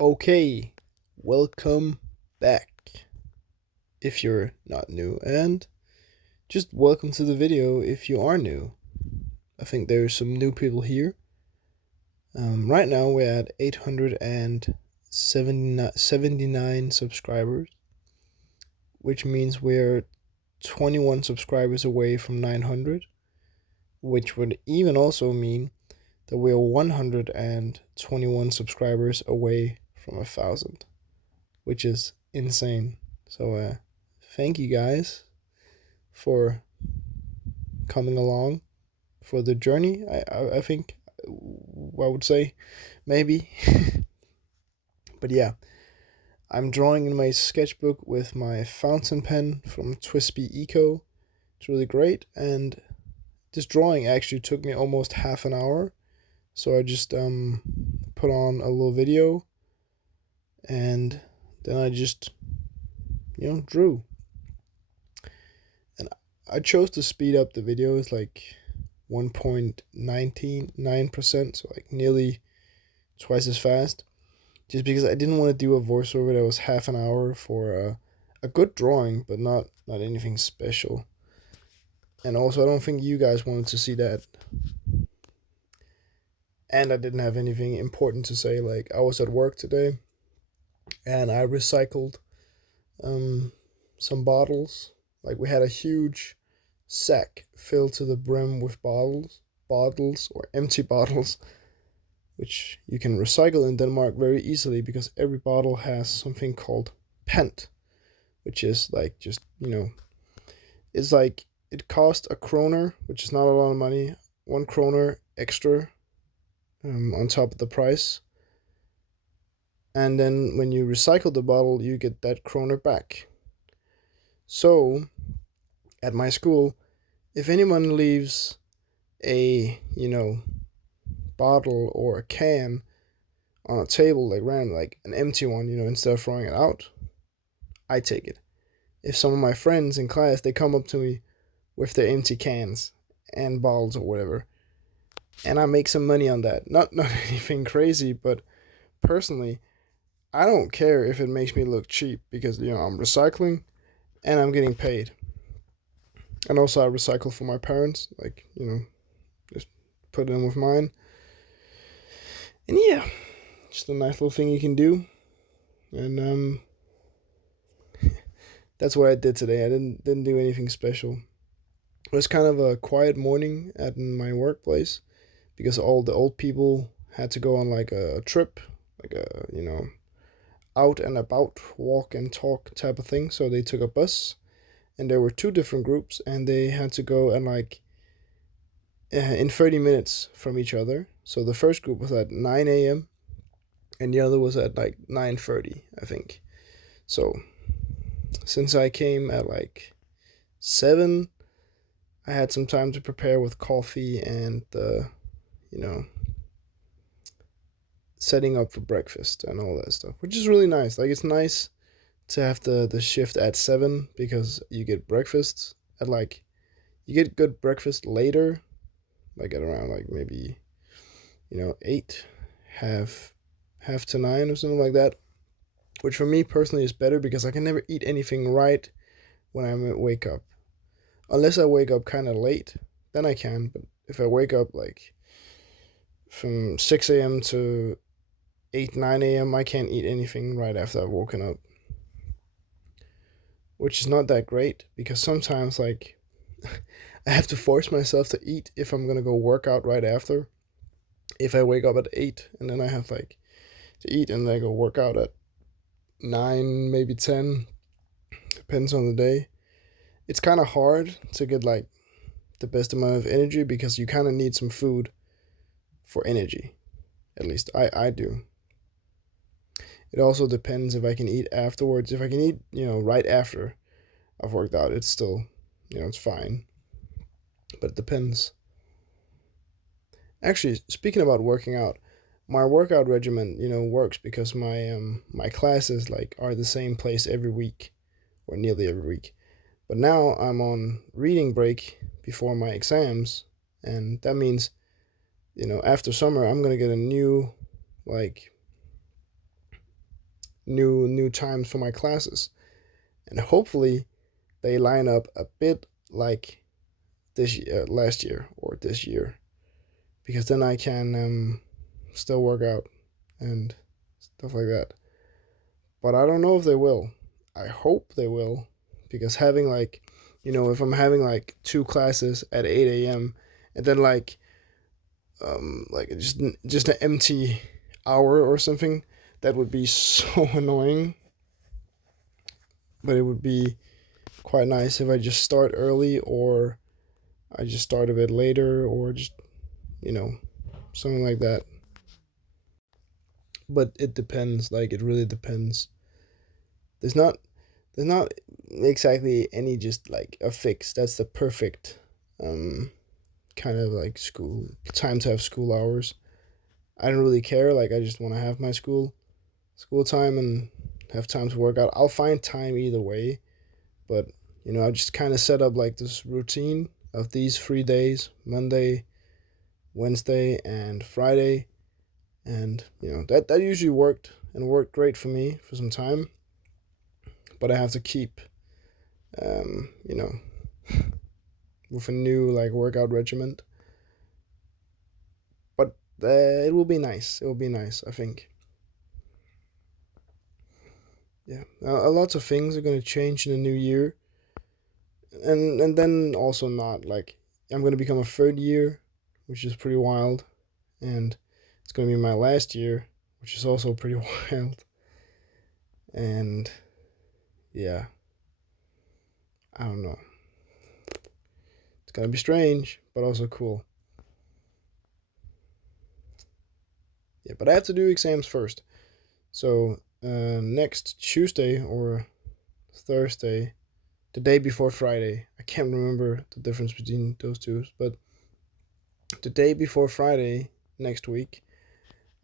Okay, welcome back if you're not new, and just welcome to the video if you are new. I think there's some new people here. Right now we're at 879 subscribers, which means we're 21 subscribers away from 900, which would even also mean that we're 121 subscribers away from 1,000, which is insane. So, thank you guys for coming along for the journey. I think I would say maybe, but yeah, I'm drawing in my sketchbook with my fountain pen from Twispy Eco. It's really great, and this drawing actually took me almost half an hour. So I just put on a little video, and then I just drew. And I chose to speed up the videos like 1.99%, so like nearly twice as fast, just because I didn't want to do a voiceover that was half an hour for a good drawing, but not anything special. And also, I don't think you guys wanted to see that. And I didn't have anything important to say. Like, I was at work today, and I recycled some bottles. Like, we had a huge sack filled to the brim with bottles or empty bottles, which you can recycle in Denmark very easily because every bottle has something called pant, which is like it's like it costs a kroner, which is not a lot of money, 1 kroner extra on top of the price. And then when you recycle the bottle, you get that kroner back. So at my school, if anyone leaves a bottle or a can on a table, like random, like an empty one, instead of throwing it out, I take it. If some of my friends in class, they come up to me with their empty cans and bottles or whatever, and I make some money on that. Not anything crazy, but personally, I don't care if it makes me look cheap because I'm recycling and I'm getting paid. And also, I recycle for my parents, like just put it in with mine. And yeah, just a nice little thing you can do. And that's what I did today. I didn't do anything special. It was kind of a quiet morning at my workplace because all the old people had to go on like a trip, like a out and about walk and talk type of thing. So they took a bus, and there were two different groups, and they had to go and like in 30 minutes from each other. So the first group was at 9 a.m. and the other was at like 9:30, I think. So since I came at like 7, I had some time to prepare with coffee and setting up for breakfast and all that stuff, which is really nice. Like, it's nice to have the shift at 7 because you get breakfast at like you get good breakfast later, like at around like maybe 8, half to 9 or something like that, which for me personally is better because I can never eat anything right when I wake up. Unless I wake up kind of late, then I can. But if I wake up like from 6 a.m. to 8, 9 a.m., I can't eat anything right after I've woken up. Which is not that great because sometimes, like, I have to force myself to eat if I'm gonna go work out right after. If I wake up at 8 and then I have like to eat and then I go work out at 9, maybe 10, depends on the day. It's kind of hard to get like the best amount of energy because you kind of need some food for energy. At least I do. It also depends if I can eat afterwards. If I can eat, right after I've worked out, it's still, it's fine. But it depends. Actually, speaking about working out, my workout regimen, works because my classes like are the same place every week, or nearly every week. But now I'm on reading break before my exams, and that means, after summer I'm gonna get a new like new times for my classes, and hopefully they line up a bit like this last year or this year, because then I can still work out and stuff like that. But I don't know if they will. I hope they will, because having like, if I'm having like two classes at 8 a.m. and then like just an empty hour or something, that would be so annoying. But it would be quite nice if I just start early, or I just start a bit later, or just you know something like that. But it depends. Like, it really depends. There's not there's not exactly any just like a fix. That's the perfect kind of like school time to have school hours. I don't really care. Like, I just want to have my school time and have time to work out. I'll find time either way, but I just kind of set up like this routine of these 3 days: Monday, Wednesday, and Friday, and that usually worked great for me for some time. But I have to keep, um, you know, with a new like workout regimen. But it will be nice. It will be nice, I think. Yeah, a lots of things are gonna change in the new year, and then also not like I'm gonna become a third year, which is pretty wild, and it's gonna be my last year, which is also pretty wild, and yeah, I don't know. It's gonna be strange, but also cool. Yeah, but I have to do exams first. So next Tuesday or Thursday, the day before Friday. I can't remember the difference between those two, but the day before Friday next week,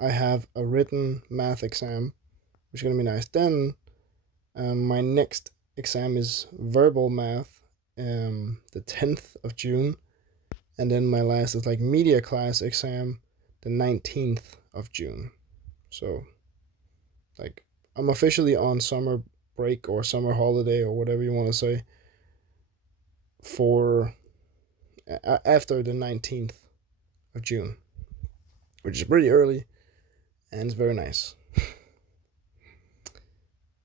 I have a written math exam, which is gonna be nice. Then my next exam is verbal math, the 10th of June, and then my last is like media class exam, the 19th of June. So like I'm officially on summer break or summer holiday or whatever you want to say for after the 19th of June, which is pretty early and it's very nice.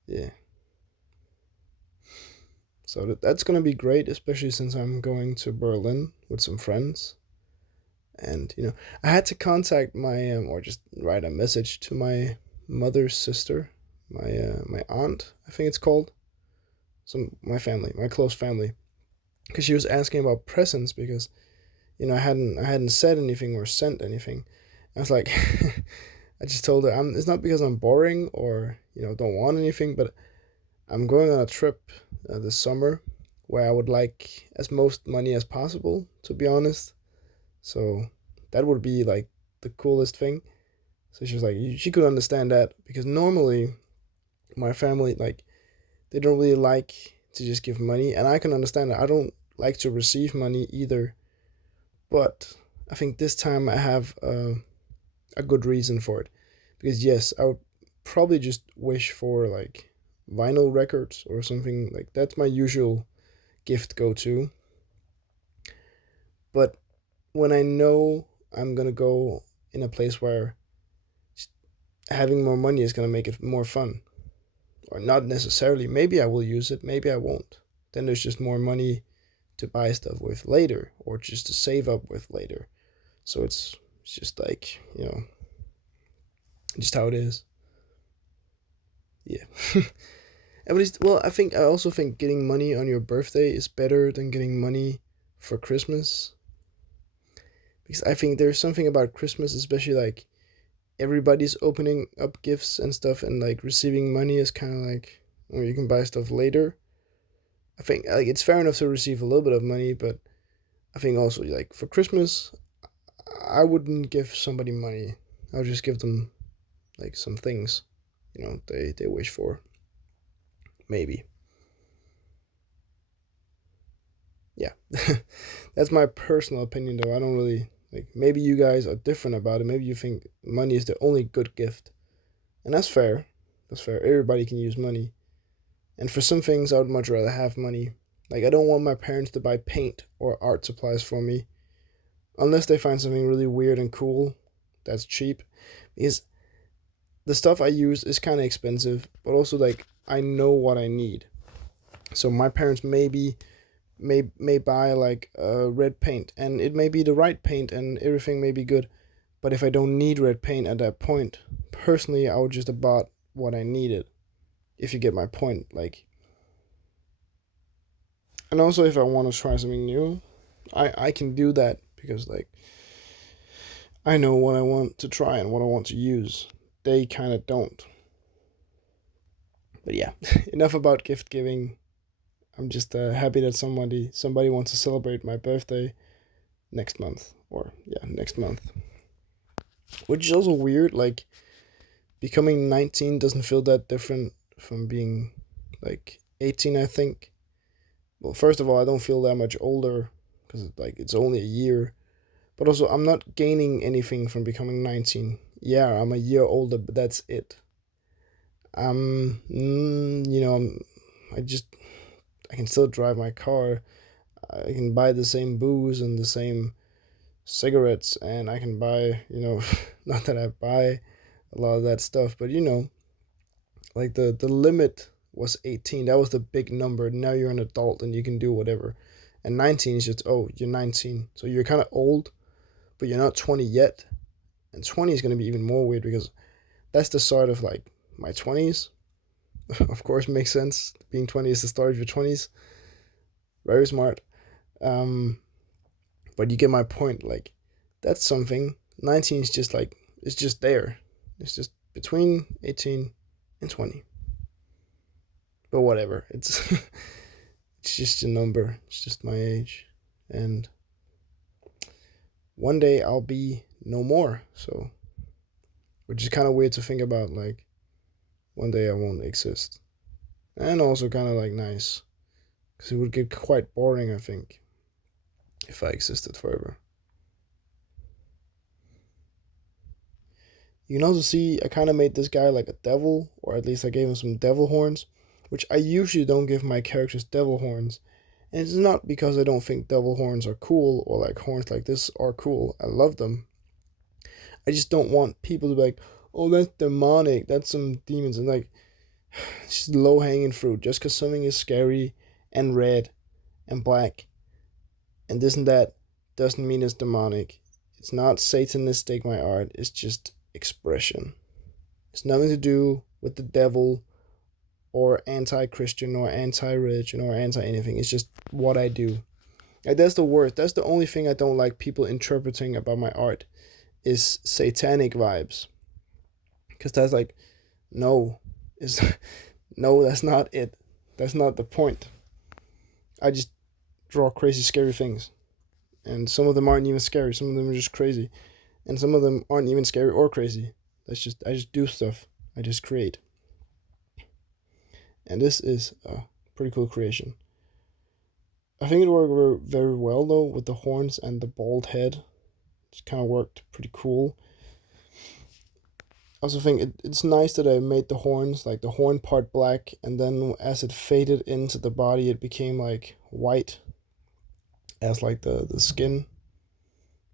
Yeah. So that's gonna be great, especially since I'm going to Berlin with some friends. And I had to contact my or just write a message to my mother's sister, my aunt, I think it's called. My family, my close family, because she was asking about presents, because I hadn't said anything or sent anything. I was like, I just told her it's not because I'm boring or don't want anything, but I'm going on a trip this summer where I would like as most money as possible, to be honest. So that would be like the coolest thing. So she was like, she could understand that, because normally my family, like, they don't really like to just give money, and I can understand that. I don't like to receive money either, but I think this time I have a good reason for it, because yes, I would probably just wish for like vinyl records or something. Like, that's my usual gift go to. But when I know I'm gonna go in a place where having more money is gonna make it more fun, or not necessarily, maybe I will use it, maybe I won't. Then there's just more money to buy stuff with later, or just to save up with later. So it's just like, just how it is. Yeah. At least, well, I also think getting money on your birthday is better than getting money for Christmas, because I think there's something about Christmas, especially like everybody's opening up gifts and stuff, and like receiving money is kind of like, or you can buy stuff later. I think like it's fair enough to receive a little bit of money, but I think also like for Christmas, I wouldn't give somebody money. I would just give them like some things, they wish for. Maybe. Yeah. That's my personal opinion, though. I don't really like. Maybe you guys are different about it. Maybe you think money is the only good gift, and that's fair. That's fair. Everybody can use money. And for some things, I would much rather have money. Like, I don't want my parents to buy paint or art supplies for me. Unless they find something really weird and cool that's cheap. Because the stuff I use is kind of expensive, but also, like, I know what I need. So my parents may buy like red paint, and it may be the right paint, and everything may be good. But if I don't need red paint at that point, personally, I would just have bought what I needed. If you get my point, like. And also, if I want to try something new, I can do that because, like, I know what I want to try and what I want to use. They kind of don't. But yeah, enough about gift giving. I'm just happy that somebody wants to celebrate my birthday next month, or yeah, next month. Which is also weird. Like, becoming 19 doesn't feel that different from being like 18. I think. Well, first of all, I don't feel that much older because like it's only a year. But also, I'm not gaining anything from becoming 19. Yeah, I'm a year older, but that's it. You know, I can still drive my car. I can buy the same booze and the same cigarettes, and I can buy, not that I buy a lot of that stuff, but like the limit was 18. That was the big number. Now you're an adult and you can do whatever. And 19 is just, oh, you're 19. So you're kind of old, but you're not 20 yet. And 20 is going to be even more weird because that's the start of like my 20s. Of course, makes sense. Being 20 is the start of your 20s. Very smart. But you get my point. Like, that's something. 19 is just like, it's just there. It's just between 18 and 20. But whatever. It's it's just a number. It's just my age. And one day I'll be no more. So, which is kind of weird to think about. Like, one day I won't exist. And also kind of like nice. Because it would get quite boring, I think, if I existed forever. You can also see I kind of made this guy like a devil, or at least I gave him some devil horns, which I usually don't give my characters devil horns. And it's not because I don't think devil horns are cool, or like horns like this are cool. I love them. I just don't want people to be like, oh, that's demonic, that's some demons. And like, it's just low hanging fruit. Just because something is scary and red and black and this and that doesn't mean it's demonic. It's not satanistic, my art. It's just expression. It's nothing to do with the devil or anti-Christian or anti-religion or anti-anything. It's just what I do. Like, that's the worst. That's the only thing I don't like people interpreting about my art is satanic vibes. Because that's like, no. No, that's not it. That's not the point. I just draw crazy, scary things. And some of them aren't even scary. Some of them are just crazy. And some of them aren't even scary or crazy. I just do stuff. I just create. And this is a pretty cool creation. I think it worked very well though with the horns and the bald head. It kind of worked pretty cool. I also think it's nice that I made the horns, like the horn part black, and then as it faded into the body, it became like white as like the skin,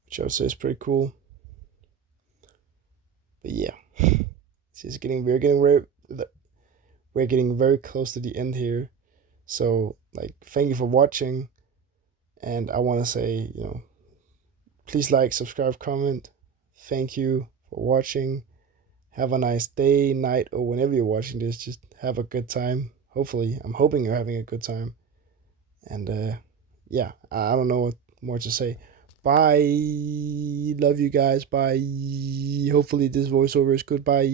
which I would say is pretty cool. But yeah, we're getting very close to the end here. So like, thank you for watching, and I want to say, please like, subscribe, comment. Thank you for watching. Have a nice day, night, or whenever you're watching this. Just have a good time. Hopefully, I'm hoping you're having a good time. And yeah, I don't know what more to say. Bye. Love you guys. Bye. Hopefully this voiceover is good. Bye.